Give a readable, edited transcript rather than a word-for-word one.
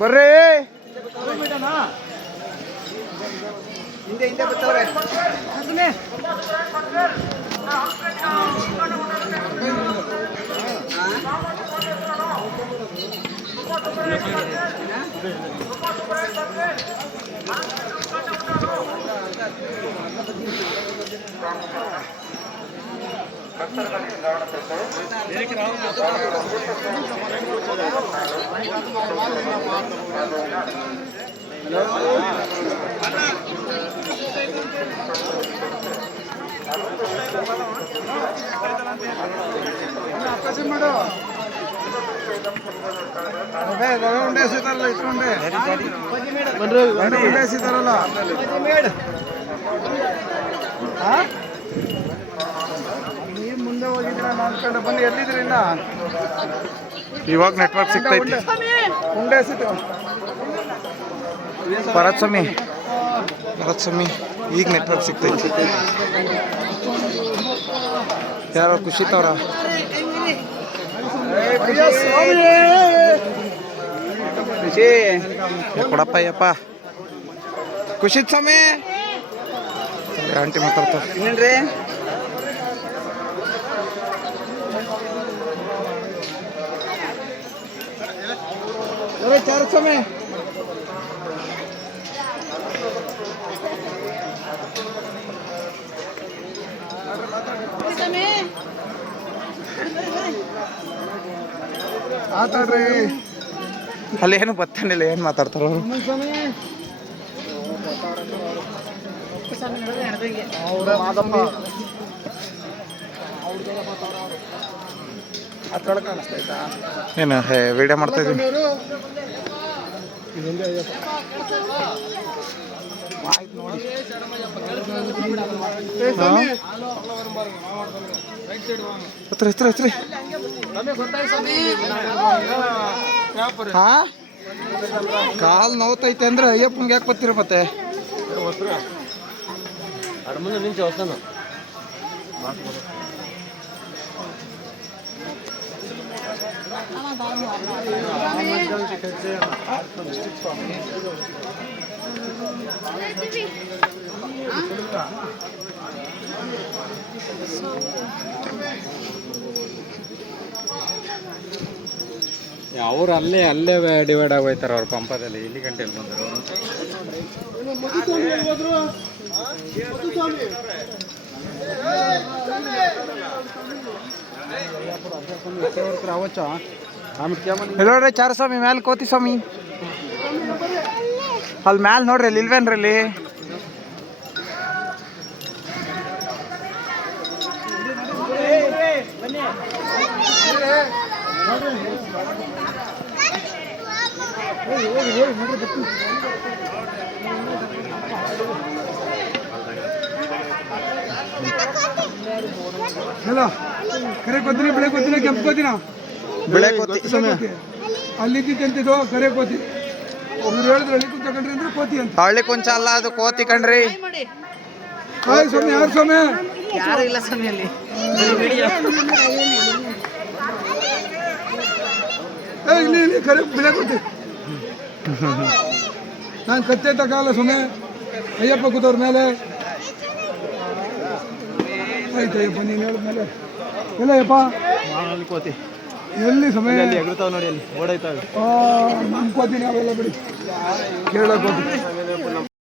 ಬರ್ರಿ ಹಿಂದೆ ಹಿಂದೆ ಬರ್ತಾವ್ರೆ. ಉಂಡೆ ಎಸಿತಾರಲ್ಲ ಇಟ್ಕೊಂಡೆ ಉಂಡೆ ಎಸಿತಾರಲ್ಲ ನೀವು ಮುಂದೆ ಹೋಗಿದ್ರ ಅನ್ಕೊಂಡು ಬನ್ನಿ. ಎಲ್ಲಿದ್ರಿ ಇನ್ನ? ಇವಾಗ ನೆಟ್ವರ್ಕ್ ಸಿಗ್ತೈತಿ. ಉಂಡೆ ಎಸಿತು ಭರತ್ ಸ್ವಾಮಿ ಈಗ ನೆಟ್ವರ್ಕ್ ಸಿಗ್ತೈತಿ. ಯಾರೋ ಖುಷಿ ತವ್ರ ಕೊಡಪ್ಪ ಅಯ್ಯಪ್ಪ. ಖುಷಿ ಸ್ವಾಮಿ ಆಂಟಿ ಮಾತಾಡ್ತಾರೆ. ಇನ್ನೇನ್ರಿ ಚಾರ ಸ್ವಾಮಿ ಮಾತಾಡ್ರಿ. ಅಲ್ಲಿ ಏನು ಗೊತ್ತಾನಿಲ್ಲ ಏನು ಮಾತಾಡ್ತಾರ ಅವರು. ಏನು ವಿಡಿಯೋ ಮಾಡ್ತಾ ಇದ್ದೀನಿ. ಹಾ ಕಾಲ್ ನೋವ್ತೈತೆ ಅಂದ್ರೆ ಅಯ್ಯಪ್ಪಂಗೆ ಯಾಕೆ ಬರ್ತೀರ ಮತ್ತೆ? ಅವ್ರು ಅಲ್ಲೇ ಡಿವೈಡ್ ಆಗೋಯ್ತಾರೆ ಅವ್ರ ಪಂಪದಲ್ಲಿ. ಇಲ್ಲಿ ಗಂಟೆಯಲ್ಲಿ ಬಂದರು ನೋಡ್ರಿ ಚಾರ ಸ್ವಾಮಿ ಮ್ಯಾಲೆ ಕೋತಿ ಸ್ವಾಮಿ ಅಲ್ಲಿ ಮ್ಯಾಲೆ ನೋಡ್ರಿ. ಅಲ್ಲಿ ಇಲ್ವೇನ್ರಿ ಅಲ್ಲಿ? ಹಲೋ ಕರೆ ಕೊತ್ತಿನ ಬೆಳೆ ಕೊತ್ತಿನ ಕೆಂಪು ಕೋತಿನ ಬೆಳೆ ಕೋತಿ ಅಲ್ಲಿದ್ದಂತಿದ್ದು ಕರೆ ಕೋತಿ. ಒಬ್ರು ಹೇಳಿದ್ರು ಹಳ್ಳಿ ಕುಂಚ ಕಂಡ್ರಿ ಅಂದ್ರೆ ಕೋತಿ ಅಂತ. ಹಳ್ಳಿ ಕುಂಚ ಅಲ್ಲ, ಅದು ಕೋತಿ ಕಣ್ರಿ. ಹಾಯ್ ಸ್ವಾಮಿ, ಯಾರು ಸ್ವಾಮಿ? ಯಾರು ಇಲ್ಲ ಸಮಯಲ್ಲಿ. ಇಲ್ಲಿ ಕರೆ ಬೆಳೆ ಕೋತಿ. ನಾನು ಕತ್ತೆ ತಗಲ್ಲ ಸ್ವಾಮಿ. ಅಯ್ಯಪ್ಪ ಕೂತವ್ರ ಮೇಲೆ ಆಯ್ತು. ಅಯ್ಯಪ್ಪ ನೀನು ಹೇಳಿದ್ಮೇಲೆ ಎಲ್ಲ ಅಯ್ಯಪ್ಪ ಕೋತಿ ಎಲ್ಲಿ ಸಮಯ ಎಗರ್ತಾವ ನೋಡಿ, ಅಲ್ಲಿ ಓಡಾಯ್ತಾವೆ. ನಮ್ಮ ಕೋತೀನಿ ಅವೆಲ್ಲ ಬಿಡಿ, ಕೇಳೋ ಕೋತಿ.